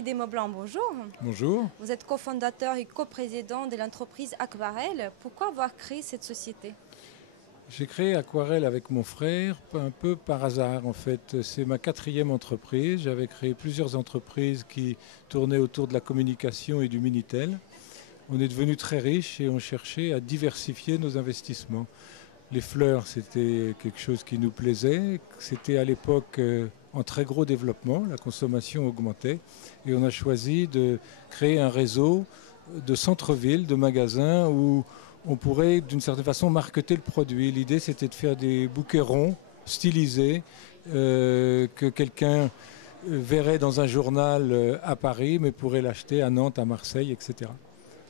Henri Desmaublanc, bonjour. Bonjour. Vous êtes cofondateur et coprésident de l'entreprise Aquarelle. Pourquoi avoir créé cette société? J'ai créé Aquarelle avec mon frère un peu par hasard en fait. C'est ma quatrième entreprise. J'avais créé plusieurs entreprises qui tournaient autour de la communication et du Minitel. On est devenu très riche et on cherchait à diversifier nos investissements. Les fleurs, c'était quelque chose qui nous plaisait. C'était à l'époque en très gros développement, la consommation augmentait. Et on a choisi de créer un réseau de centre-ville, de magasins où on pourrait d'une certaine façon marketer le produit. L'idée, c'était de faire des bouquets ronds, stylisés, que quelqu'un verrait dans un journal à Paris, mais pourrait l'acheter à Nantes, à Marseille, etc.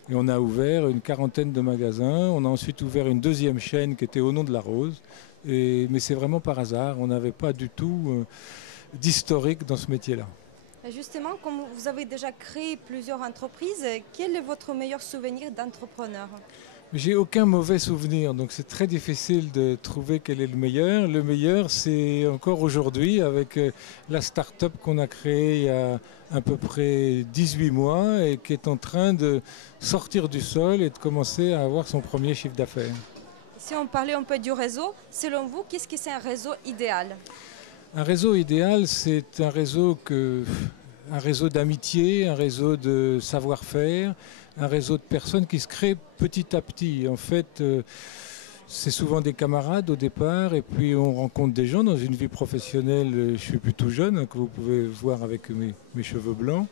Et on a ouvert une quarantaine de magasins. On a ensuite ouvert une deuxième chaîne qui était au nom de la Rose. Mais c'est vraiment par hasard. On n'avait pas du tout d'historique dans ce métier-là. Justement, comme vous avez déjà créé plusieurs entreprises, quel est votre meilleur souvenir d'entrepreneur? J'ai aucun mauvais souvenir, donc c'est très difficile de trouver quel est le meilleur. Le meilleur, c'est encore aujourd'hui avec la start-up qu'on a créée il y a à peu près 18 mois et qui est en train de sortir du sol et de commencer à avoir son premier chiffre d'affaires. Si on parlait un peu du réseau, selon vous, qu'est-ce que c'est un réseau idéal? Un réseau idéal, c'est un réseau d'amitié, un réseau de savoir-faire, un réseau de personnes qui se créent petit à petit. En fait, c'est souvent des camarades au départ, et puis on rencontre des gens dans une vie professionnelle. Je suis plutôt jeune, hein, que vous pouvez voir avec mes cheveux blancs.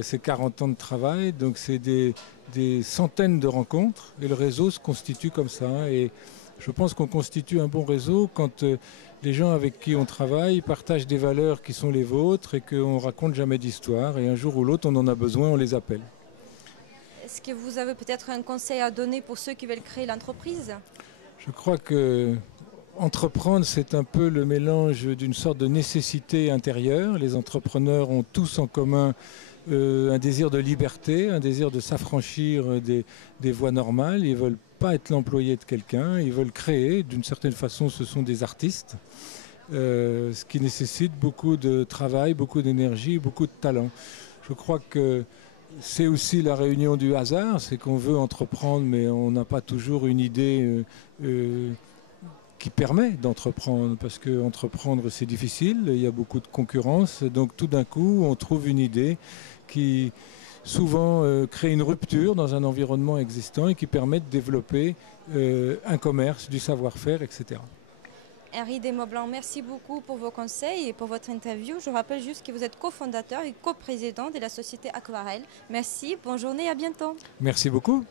C'est 40 ans de travail, donc c'est des centaines de rencontres, et le réseau se constitue comme ça. Et je pense qu'on constitue un bon réseau quand les gens avec qui on travaille partagent des valeurs qui sont les vôtres et qu'on ne raconte jamais d'histoire. Et un jour ou l'autre, on en a besoin, on les appelle. Est-ce que vous avez peut-être un conseil à donner pour ceux qui veulent créer l'entreprise? Je crois que entreprendre, c'est un peu le mélange d'une sorte de nécessité intérieure. Les entrepreneurs ont tous en commun un désir de liberté, un désir de s'affranchir des voies normales. Ils ne veulent pas être l'employé de quelqu'un, ils veulent créer. D'une certaine façon, ce sont des artistes, ce qui nécessite beaucoup de travail, beaucoup d'énergie, beaucoup de talent. Je crois que c'est aussi la réunion du hasard, c'est qu'on veut entreprendre, mais on n'a pas toujours une idée qui permet d'entreprendre, parce que entreprendre c'est difficile, il y a beaucoup de concurrence, donc tout d'un coup on trouve une idée qui souvent crée une rupture dans un environnement existant et qui permet de développer un commerce, du savoir-faire, etc. Henri Desmaublanc, merci beaucoup pour vos conseils et pour votre interview. Je rappelle juste que vous êtes cofondateur et coprésident de la société Aquarelle. Merci, bonne journée, à bientôt. Merci beaucoup.